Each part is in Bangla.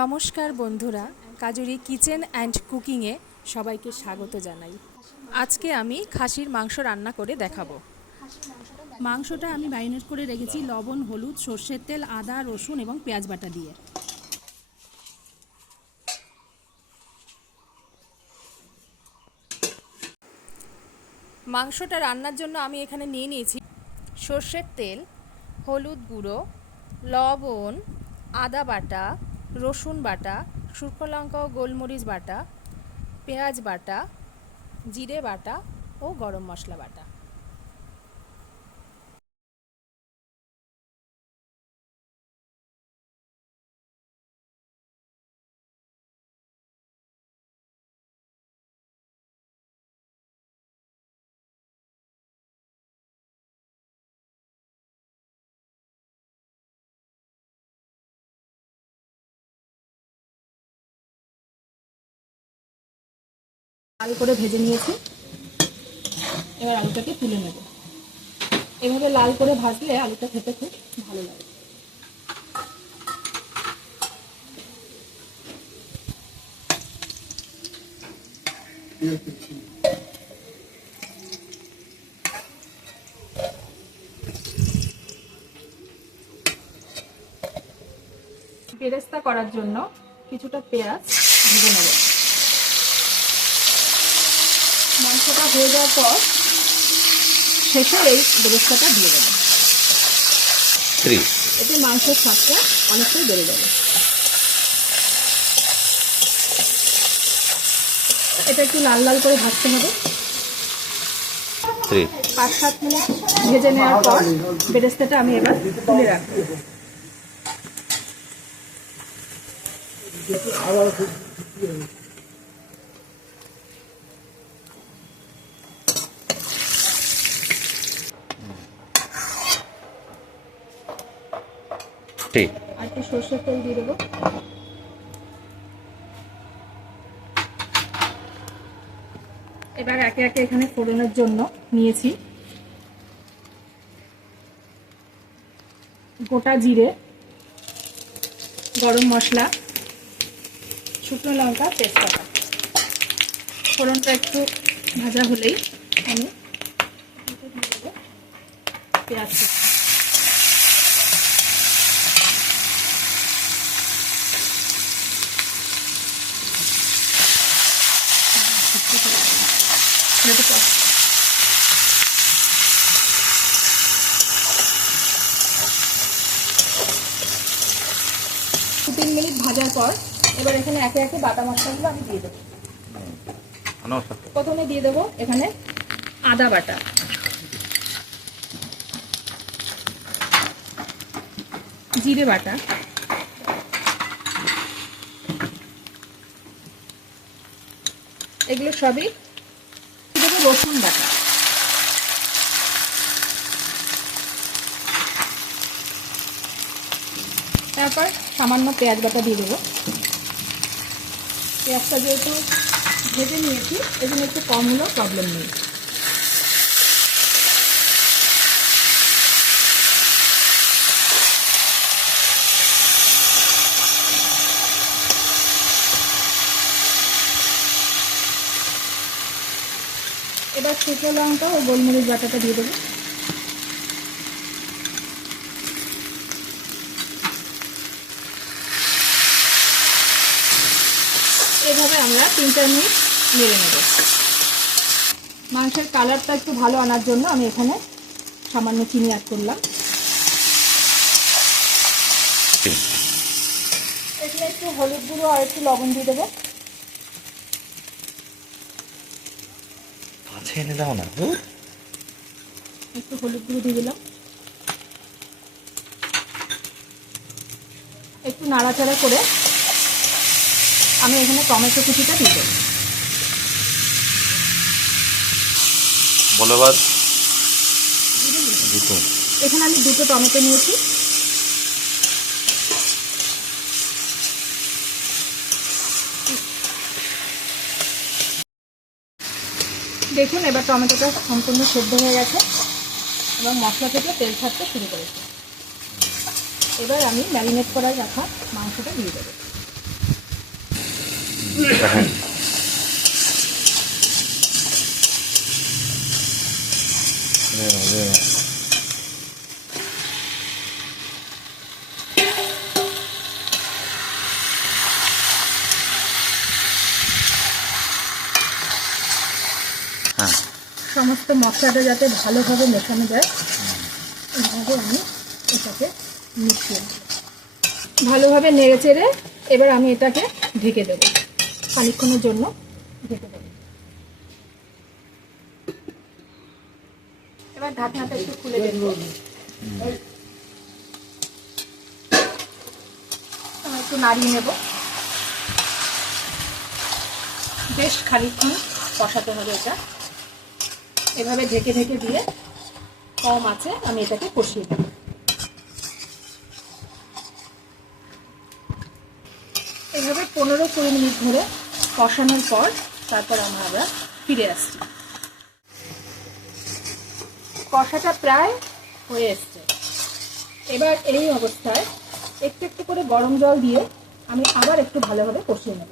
নমস্কার বন্ধুরা কাজুরি কিচেন অ্যান্ড কুকিংয়ে সবাইকে স্বাগত জানাই। আজকে আমি খাসির মাংস রান্না করে দেখাবো। মাংসটা আমি ম্যারিনেট করে রেখেছি লবণ হলুদ সর্ষের তেল আদা রসুন এবং পেঁয়াজ বাটা দিয়ে। মাংসটা রান্নার জন্য আমি এখানে নিয়ে নিয়েছি সর্ষের তেল হলুদ গুঁড়ো লবণ আদা বাটা রসুন বাটা, শুকনো লঙ্কা ও গোলমরিচ বাটা, পেঁয়াজ বাটা, জিরে বাটা ও গরম মশলা বাটা। লাল করে ভেজে নিয়েছি। এবার আলুটাকে তুলে নেব। এভাবে লাল করে ভাজলে আলুটা খেতে খুব ভালো লাগে। বেরেস্তা করার জন্য কিছুটা পেঁয়াজ ভেজে নেব। মাংসটা হয়ে যাওয়ার পর শেষে এই বেরেস্তাটা দিয়ে দেবো। এতে মাংসের স্বাদটা অনেকটাই বেড়ে যাবে। এটা একটু লাল লাল করে ভাজতে হবে। পাঁচ সাত মিনিট ভেজে নেওয়ার পর বেরেস্তাটা আমি এবার তুলে রাখব। ঠিক। আর একটু সর্ষের তেল দিয়ে এবার একে একে এখানে ফোড়নের জন্য নিয়েছি গোটা জিরে, গরম মশলা, শুকনো লঙ্কা, তেজপাতা। ফোড়নটা একটু ভাজা হলেই আমি পেঁয়াজ কুচি। এটা তো দু তিন মিনিট ভাজার পর এবার এখানে একে একে বাটা মশলাগুলো আমি দিয়ে দেবো। প্রথমে দিয়ে দেবো এখানে আদা বাটা। জিরে বাটা। এগুলো সবই রসুন বাটা। তারপর সামান্য পেঁয়াজ বাটা দিয়ে দেবো। পেঁয়াজটা যেহেতু ভেজে নিয়েছি, এজন্য একটু কম হলেও প্রবলেম নেই এবার শুকনো লঙ্কা ও গোলমরিচ বাটাটা দিয়ে দেবো। এভাবে আমরা তিন চার মিনিট নেড়ে নেব। মাংসের কালারটা একটু ভালো আনার জন্য আমি এখানে সামান্য চিনি অ্যাড করলাম। এখানে একটু হলুদ গুঁড়ো আর একটু লবণ দিয়ে দেবো। এনে দাও না। ধুর। একটু হলুদ গুঁড়ো দিয়ে দিলাম। একটু নাড়াচাড়া করে আমি এখানে টমেটো কুচিটা দিয়ে দেবো। বলো এবার। দুটো এখানে আমি দুটো টমেটো নিয়েছি। দেখুন এবার টমেটোটা সম্পূর্ণ সেদ্ধ হয়ে গেছে এবং মশলা থেকে তেল ছাড়তে শুরু করেছে। এবার আমি ম্যারিনেট করা রাখা মাংসটা দিয়ে দেবো। Yeah, দিয়ে নাও, দিয়ে নাও। হ্যাঁ সমস্ত মশলাটা যাতে ভালোভাবে মেশানো যায় এইভাবে আমি এটাকে মিশিয়ে ভালোভাবে নেড়ে চেড়ে এবার আমি এটাকে ঢেকে দেবো। খানিক্ষণের জন্য ঢেকে দেবো। একটু খুলে আমি একটু নাড়িয়ে নেব। বেশ খানিক্ষণ কষাতে হবে এটা। এভাবে ঢেকে ঢেকে দিয়ে কম আছে, আমি এটাকে কষিয়ে দেব এভাবে পনেরো কুড়ি মিনিট ধরে কষানোর পর তারপর আমরা আবার ফিরে আসছি। কষাটা প্রায় হয়ে এসছে। এবার এই অবস্থায় একটু একটু করে গরম জল দিয়ে আমি আবার একটু ভালোভাবে কষিয়ে নেব।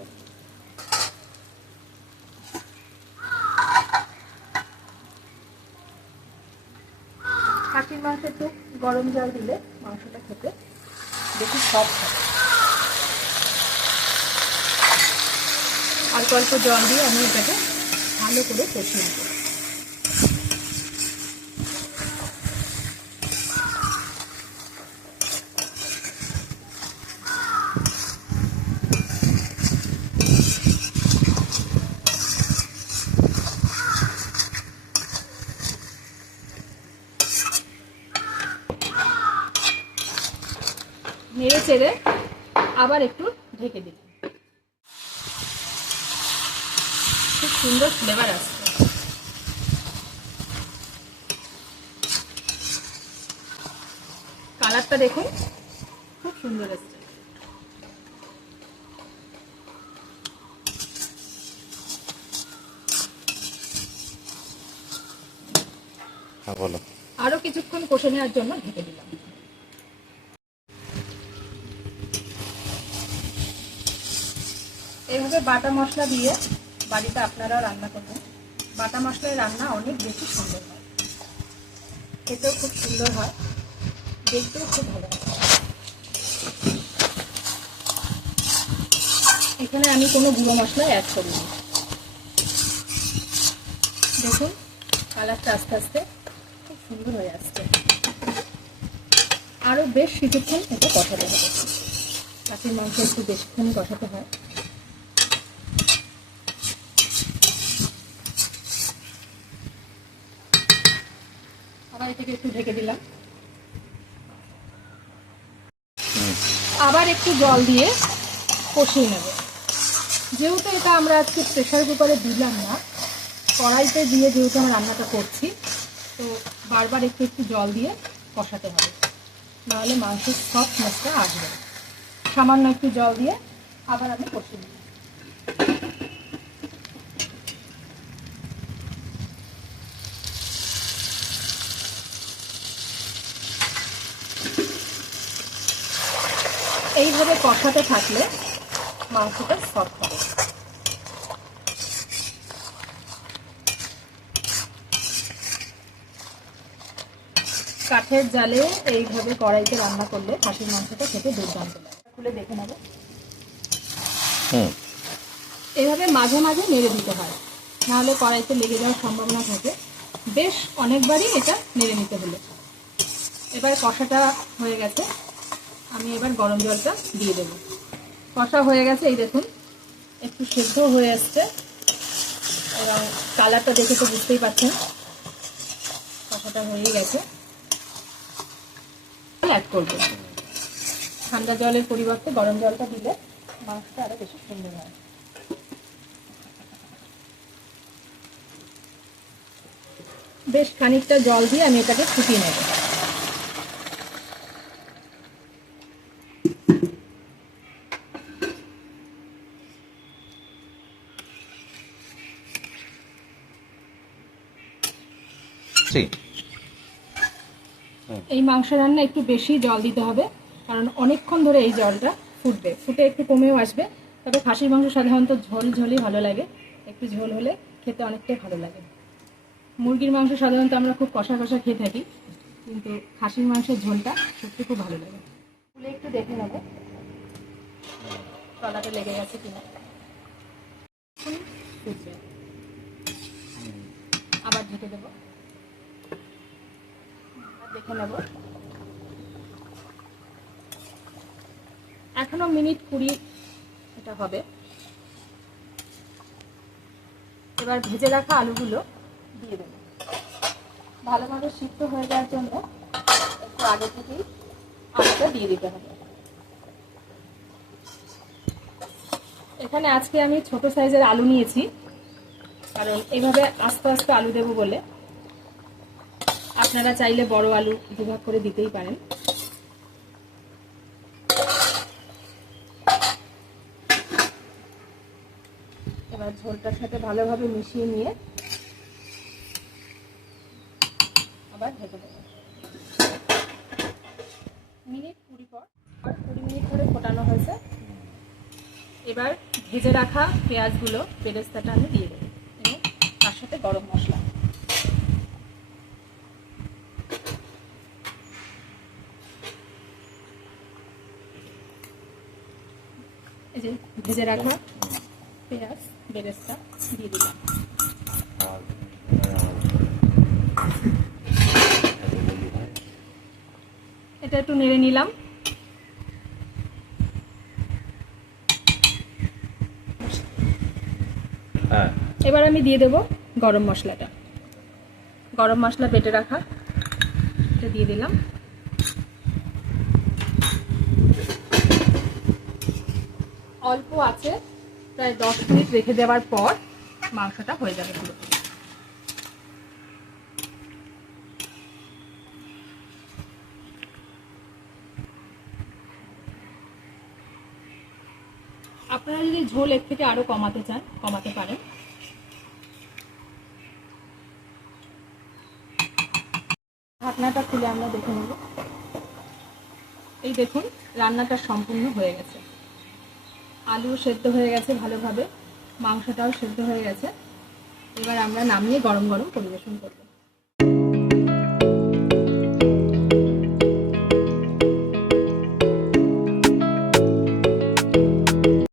খাসির মাংস একটু গরম জল দিলে মাংসটা খেতে বেশি সফট থাকে অল্প অল্প জল দিয়ে আমি এটাকে ভালো করে কষিয়ে নেব। চেড়ে আবার একটু ঢেকে দিই খুব সুন্দর ফ্লেভার আসছে। কালারটা দেখুন খুব সুন্দর এসছে হ্যাঁ আরও কিছুক্ষণ কষে নেওয়ার জন্য ঢেকে দিলাম। এইভাবে বাটা মশলা দিয়ে বাড়িতে আপনারাও রান্না করবেন। বাটা মশলায় রান্না অনেক বেশি সুন্দর হয়। খেতেও খুব সুন্দর হয়। দেখতেও খুব ভালো এখানে আমি কোনো গুঁড়ো মশলা অ্যাড করিনি। দেখুন, কালারটা আস্তে আস্তে খুব সুন্দর হয়ে আসছে। আরও বেশ কিছুক্ষণ এটা কষাতে হবে। কাশির মাংস একটু বেশিক্ষণ কষাতে হয়। এটাকে একটু ঢেকে দিলাম। আবার একটু জল দিয়ে কষিয়ে নেব। যেহেতু এটা আমরা আজকে প্রেশার কুকারে দিলাম না কড়াইতে দিয়ে যেহেতু আমরা রান্নাটা করছি তো বারবার একটু একটু জল দিয়ে কষাতে হবে। নাহলে মাংসের সফটনেসটা আসবে। সামান্য একটু জল দিয়ে আবার আমি কষিয়ে নিই এইভাবে কষাতে থাকলে মাংসটা সফট হবে। কাঠের জালে এইভাবে কড়াইতে রান্না করলে খাসির মাংসটা খেতে দুর্দান্ত লাগে। খুলে দেখে নেব। এভাবে মাঝে মাঝে নেড়ে দিতে হয়। নাহলে কড়াইতে লেগে যাওয়ার সম্ভাবনা থাকে। বেশ অনেকবারই এটা নেড়ে নিতে হলো। এবার কষাটা হয়ে গেছে। আমি এবার গরম জলটা দিয়ে দেবো। কষা হয়ে গেছে, এই দেখুন, একটু সেদ্ধ হয়ে আসছে। এবং কালারটা দেখে তো বুঝতেই পারছেন, কষাটা হয়ে গেছে। অ্যাড করব। ঠান্ডা জলের পরিবর্তে গরম জলটা দিলে মাছটা আরও বেশি সুন্দর হয়। বেশ খানিকটা জল দিয়ে আমি এটাকে ফুটিয়ে নেব। ঠিক এই মাংস রান্না একটু বেশি জল দিতে হবে, কারণ অনেকক্ষণ ধরে এই জলটা ফুটবে। ফুটে একটু কমেও আসবে, তবে খাসির মাংস সাধারণত ঝোল ঝোলই ভালো লাগে। একটু ঝোল হলে খেতে অনেকটাই ভালো লাগে। মুরগির মাংস সাধারণত আমরা খুব কষা কষা খেয়ে থাকি, কিন্তু খাসির মাংসের ঝোলটা সত্যি খুব ভালো লাগে। খুলে একটু দেখে নেব, তলাটা লেগে গেছে কিনা। আবার ঢেকে দেবো। দেখে নেব। এখনও মিনিট কুড়ি এটা হবে। এবার ভেজে রাখা আলুগুলো দিয়ে দেবো। ভালোভাবে সিদ্ধ হয়ে যাওয়ার জন্য একটু আগে থেকেই আলুটা দিয়ে দিতে হবে। এখানে আজকে আমি ছোট সাইজের আলু নিয়েছি, কারণ এভাবে আস্তে আস্তে আলু দেবো বলে। আপনারা চাইলে বড় আলু দুভাগ করে দিতেই পারেন। এবার ঝোলটার সাথে ভালোভাবে মিশিয়ে নিয়ে আবার ঢেকে দেবো। মিনিট কুড়ি পর, আর কুড়ি মিনিট ধরে ফোটানো হয়েছে। এবার ভেজে রাখা পেঁয়াজগুলো, পেরেস্তাটা আমি দিয়ে দেবো। এবং তার সাথে গরম মশলা এই যে ভেজে রাখা পেঁয়াজ বেরেস্তা দিয়ে দিলাম। এটা একটু নেড়ে নিলাম। হ্যাঁ। এবার আমি দিয়ে দেব গরম মশলাটা। গরম মশলা বেটে রাখা এটা দিয়ে দিলাম। অল্প আছে, প্রায় দশ মিনিট রেখে দেওয়ার পর মাংসটা হয়ে যাবে পুরো। আপনারা যদি ঝোল এর থেকে আরও কমাতে চান, কমাতে পারেন। ঢাকনাটা খুলে আমরা দেখে নেব। এই দেখুন, রান্নাটা সম্পূর্ণ হয়ে গেছে। আলু সেদ্ধ হয়ে গেছে ভালোভাবে, মাংসটাও সেদ্ধ হয়ে গেছে। এবার আমরা নামিয়ে গরম গরম পরিবেশন করব।